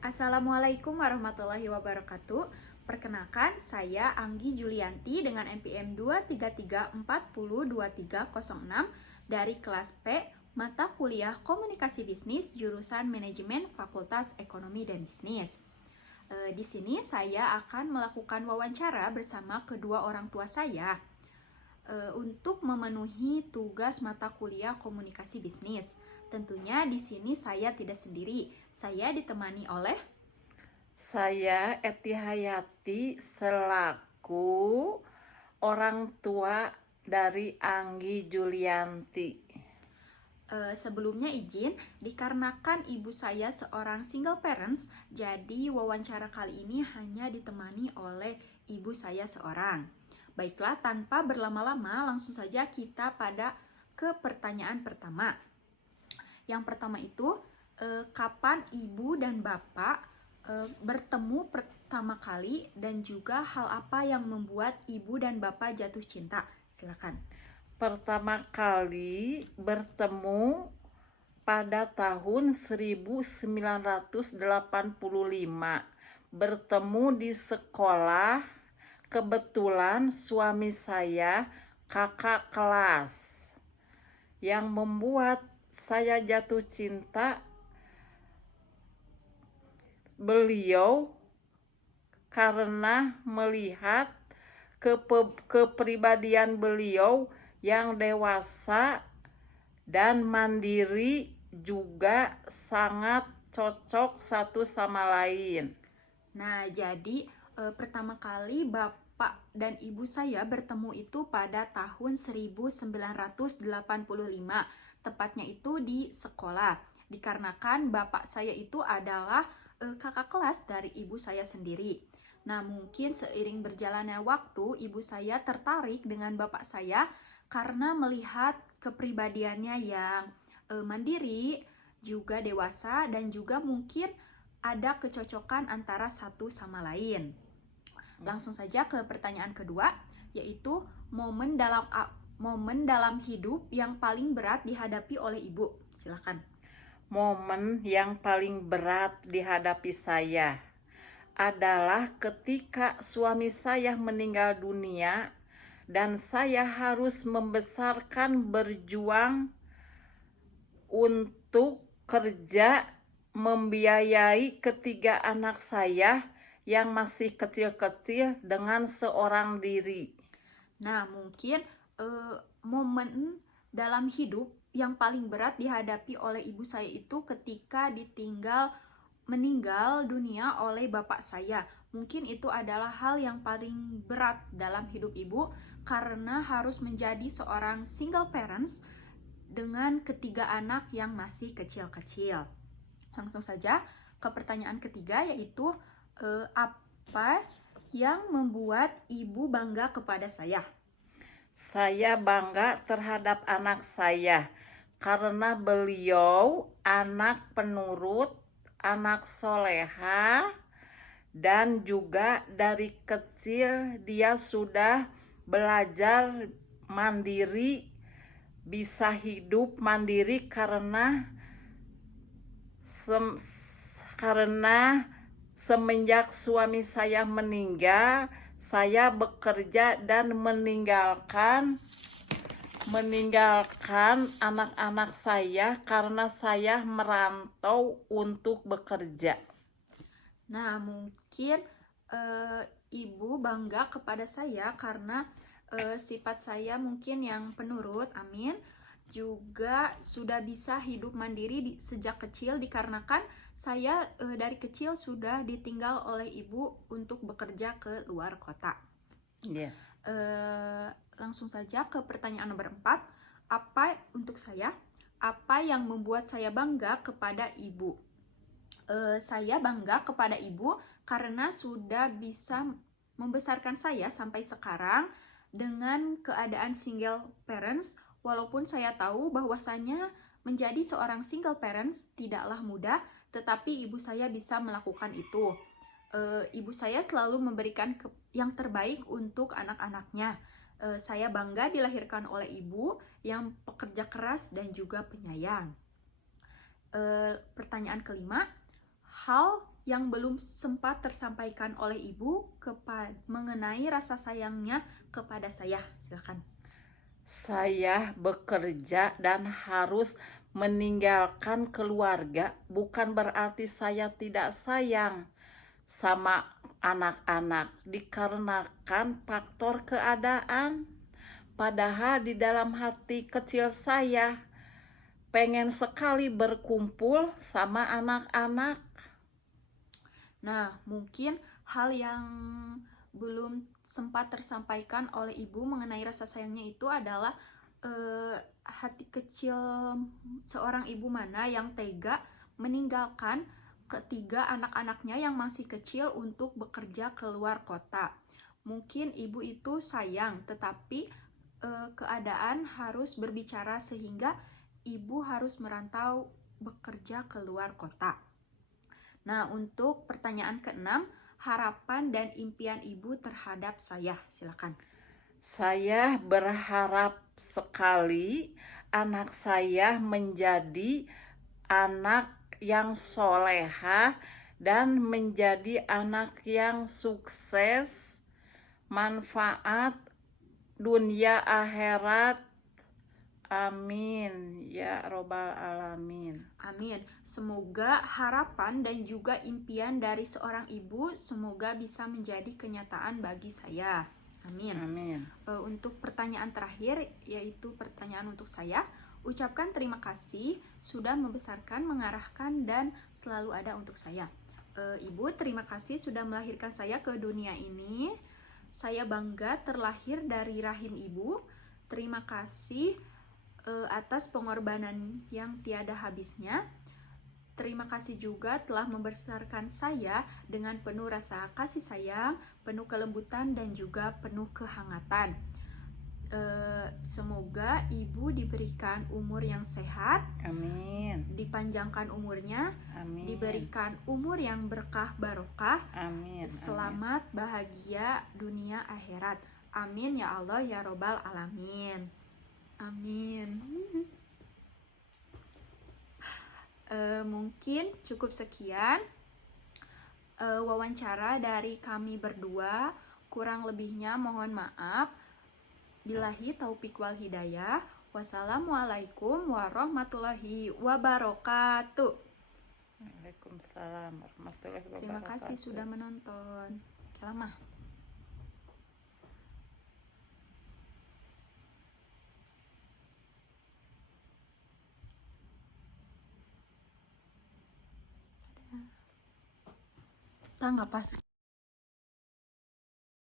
Assalamualaikum warahmatullahi wabarakatuh. Perkenalkan, saya Anggi Julianti dengan NPM 233402306 dari kelas P, mata kuliah Komunikasi Bisnis, jurusan Manajemen Fakultas Ekonomi dan Bisnis. Di sini saya akan melakukan wawancara bersama kedua orang tua saya untuk memenuhi tugas mata kuliah Komunikasi Bisnis. Tentunya di sini saya tidak sendiri. Saya ditemani oleh Saya Eti Hayati selaku orang tua dari Anggi Julianti. sebelumnya izin, dikarenakan ibu saya seorang single parents, jadi wawancara kali ini hanya ditemani oleh ibu saya seorang. Baiklah, tanpa berlama-lama, langsung saja kita ke pertanyaan pertama. Yang pertama itu, kapan ibu dan bapak bertemu pertama kali dan juga hal apa yang membuat ibu dan bapak jatuh cinta? Silakan. Pertama kali bertemu pada tahun 1985. Bertemu di sekolah, kebetulan suami saya kakak kelas. Yang membuat saya jatuh cinta beliau karena melihat kepribadian beliau yang dewasa dan mandiri, juga sangat cocok satu sama lain. Nah, jadi pertama kali bapak dan ibu saya bertemu itu pada tahun 1985, tepatnya itu di sekolah. Dikarenakan bapak saya itu adalah kakak kelas dari ibu saya sendiri. Nah, mungkin seiring berjalannya waktu, ibu saya tertarik dengan bapak saya karena melihat kepribadiannya yang mandiri, juga dewasa, dan juga mungkin ada kecocokan antara satu sama lain. Langsung saja ke pertanyaan kedua, yaitu momen dalam hidup yang paling berat dihadapi oleh ibu. Silakan. Momen yang paling berat dihadapi saya adalah ketika suami saya meninggal dunia dan saya harus berjuang untuk kerja membiayai ketiga anak saya yang masih kecil-kecil dengan seorang diri. Nah, mungkin momen dalam hidup yang paling berat dihadapi oleh ibu saya itu ketika meninggal dunia oleh bapak saya. Mungkin itu adalah hal yang paling berat dalam hidup ibu karena harus menjadi seorang single parents dengan ketiga anak yang masih kecil-kecil. Langsung saja ke pertanyaan ketiga, yaitu apa yang membuat ibu bangga kepada saya? Saya bangga terhadap anak saya karena beliau anak penurut, anak soleha, dan juga dari kecil dia sudah belajar mandiri, bisa hidup mandiri karena semenjak suami saya meninggal, saya bekerja dan meninggalkan anak-anak saya karena saya merantau untuk bekerja. Nah, mungkin ibu bangga kepada saya karena sifat saya mungkin yang penurut, amin. Juga sudah bisa hidup mandiri sejak kecil dikarenakan saya dari kecil sudah ditinggal oleh ibu untuk bekerja ke luar kota. Yeah. Langsung saja ke pertanyaan nomor 4. Apa yang membuat saya bangga kepada ibu? Saya bangga kepada ibu karena sudah bisa membesarkan saya sampai sekarang dengan keadaan single parents, walaupun saya tahu bahwasanya menjadi seorang single parents tidaklah mudah, tetapi ibu saya bisa melakukan itu. Ibu saya selalu memberikan yang terbaik untuk anak-anaknya. Saya bangga dilahirkan oleh ibu yang pekerja keras dan juga penyayang. Pertanyaan kelima, hal yang belum sempat tersampaikan oleh ibu mengenai rasa sayangnya kepada saya? Silakan. Saya bekerja dan harus meninggalkan keluarga, bukan berarti saya tidak sayang sama anak-anak, dikarenakan faktor keadaan. Padahal di dalam hati kecil saya pengen sekali berkumpul sama anak-anak. Nah, mungkin hal yang belum sempat tersampaikan oleh ibu mengenai rasa sayangnya itu adalah hati kecil seorang ibu mana yang tega meninggalkan ketiga anak-anaknya yang masih kecil untuk bekerja keluar kota. Mungkin ibu itu sayang, tetapi keadaan harus berbicara sehingga ibu harus merantau bekerja keluar kota. Nah, untuk pertanyaan ke-6, harapan dan impian ibu terhadap saya. Silakan. Saya berharap sekali anak saya menjadi anak yang solehah dan menjadi anak yang sukses, manfaat dunia akhirat. Amin ya robbal alamin. Amin. Semoga harapan dan juga impian dari seorang ibu semoga bisa menjadi kenyataan bagi saya. Amin. Amin. Untuk pertanyaan terakhir, yaitu pertanyaan untuk saya, ucapkan terima kasih sudah membesarkan, mengarahkan, dan selalu ada untuk saya. Ibu, terima kasih sudah melahirkan saya ke dunia ini. Saya bangga terlahir dari rahim ibu. Terima kasih atas pengorbanan yang tiada habisnya. Terima kasih juga telah membesarkan saya dengan penuh rasa kasih sayang, penuh kelembutan, dan juga penuh kehangatan. Semoga ibu diberikan umur yang sehat, Amin. dipanjangkan umurnya, Amin. diberikan umur yang berkah barokah, Amin. selamat, bahagia dunia akhirat. Amin ya Allah ya robbal alamin. Amin. Mungkin cukup sekian wawancara dari kami berdua. Kurang lebihnya mohon maaf. Billahi taufiq wal hidayah. Wassalamualaikum warahmatullahi wabarakatuh. Waalaikumsalam warahmatullahi wabarakatuh. Terima kasih sudah menonton. Selamat. Tangga pas.